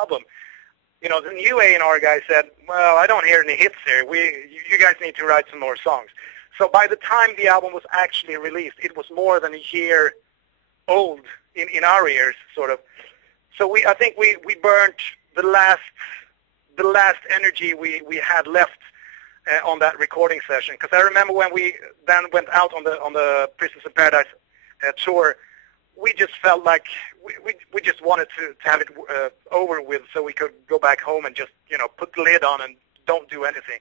album. You know, the new A&R guy said, well, I don't hear any hits here. You guys need to write some more songs. So by the time the album was actually released, it was more than a year old in our ears, sort of. So I think we burnt the last energy we had left on that recording session. Because I remember when we then went out on the Prisons of Paradise tour, we just felt like we just wanted to have it over with, so we could go back home and just, you know, put the lid on and don't do anything.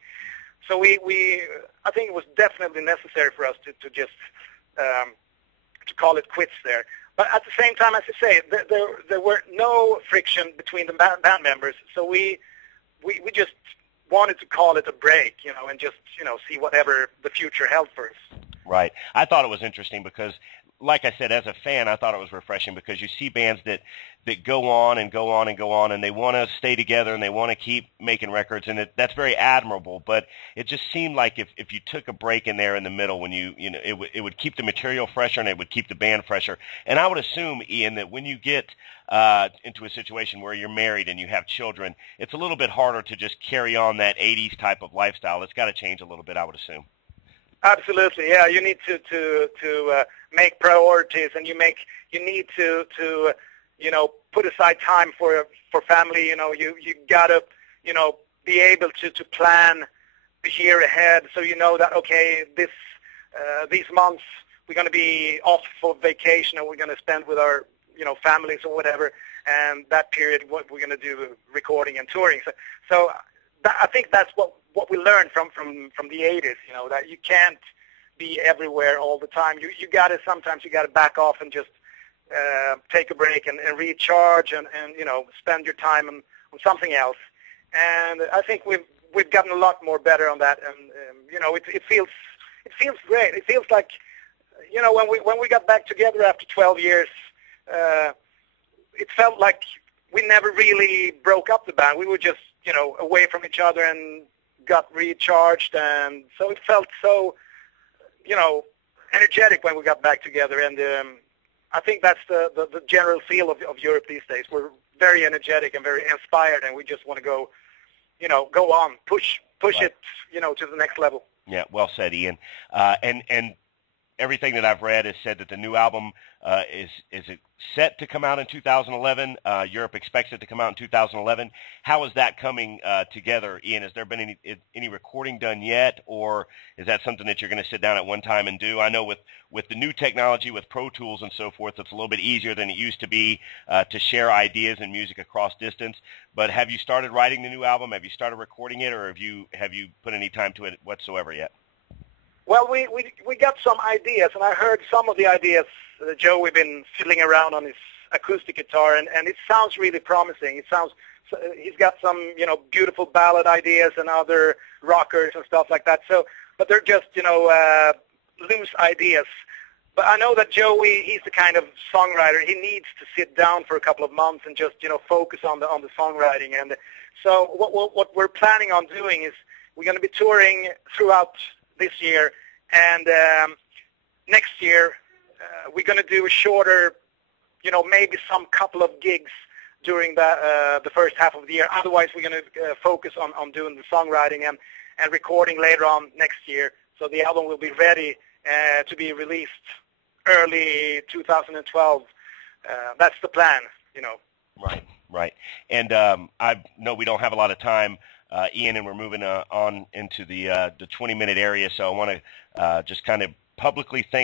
So I think it was definitely necessary for us to just to call it quits there. But at the same time, as you say, there were no friction between the band members, so we just wanted to call it a break, you know, and just, you know, see whatever the future held for us. Right. I thought it was interesting because, like I said, as a fan, I thought it was refreshing because you see bands that go on and go on and go on, and they want to stay together and they want to keep making records, and that's very admirable. But it just seemed like if you took a break in there in the middle, when you know, it would keep the material fresher and it would keep the band fresher. And I would assume, Ian, that when you get into a situation where you're married and you have children, it's a little bit harder to just carry on that 80s type of lifestyle. It's got to change a little bit, I would assume. Absolutely, yeah. You need to make priorities, and you need to you know, put aside time for family. You know, you gotta, you know, be able to plan a year ahead, so you know that, okay, these months we're going to be off for vacation, and we're going to spend with our, you know, families or whatever, and that period what we're going to do recording and touring. So I think that's what we learned from the 80s, you know, that you can't be everywhere all the time. Sometimes you gotta back off and just take a break and recharge and you know, spend your time on something else. And I think we've gotten a lot more better on that, and you know, it feels great. It feels like, you know, when we got back together after 12 years, it felt like we never really broke up the band. We were just, you know, away from each other and got recharged, and so it felt so, you know, energetic when we got back together. And I think that's the general feel of Europe these days. We're very energetic and very inspired, and we just want to go, you know, go on, push right. it, you know, to the next level. Yeah, well said, Ian. And everything that I've read has said that the new album is set to come out in 2011. Europe expects it to come out in 2011. How is that coming together, Ian? Has there been any recording done yet, or is that something that you're going to sit down at one time and do? I know with the new technology, with Pro Tools and so forth, it's a little bit easier than it used to be to share ideas and music across distance. But have you started writing the new album? Have you started recording it, or have you put any time to it whatsoever yet? Well, we got some ideas, and I heard some of the ideas that Joey's been fiddling around on his acoustic guitar, and it sounds really promising. He's got some, you know, beautiful ballad ideas and other rockers and stuff like that. So, but they're just, you know, loose ideas. But I know that Joey, he's the kind of songwriter, he needs to sit down for a couple of months and just, you know, focus on the songwriting. And so what we're planning on doing is we're going to be touring throughout this year, and next year we're going to do a shorter, you know, maybe some couple of gigs during the first half of the year. Otherwise, we're going to focus on doing the songwriting and recording later on next year. So the album will be ready to be released early 2012. That's the plan, you know. Right. And I know we don't have a lot of time, Ian, and we're moving on into the 20-minute area, so I want to just kind of publicly thank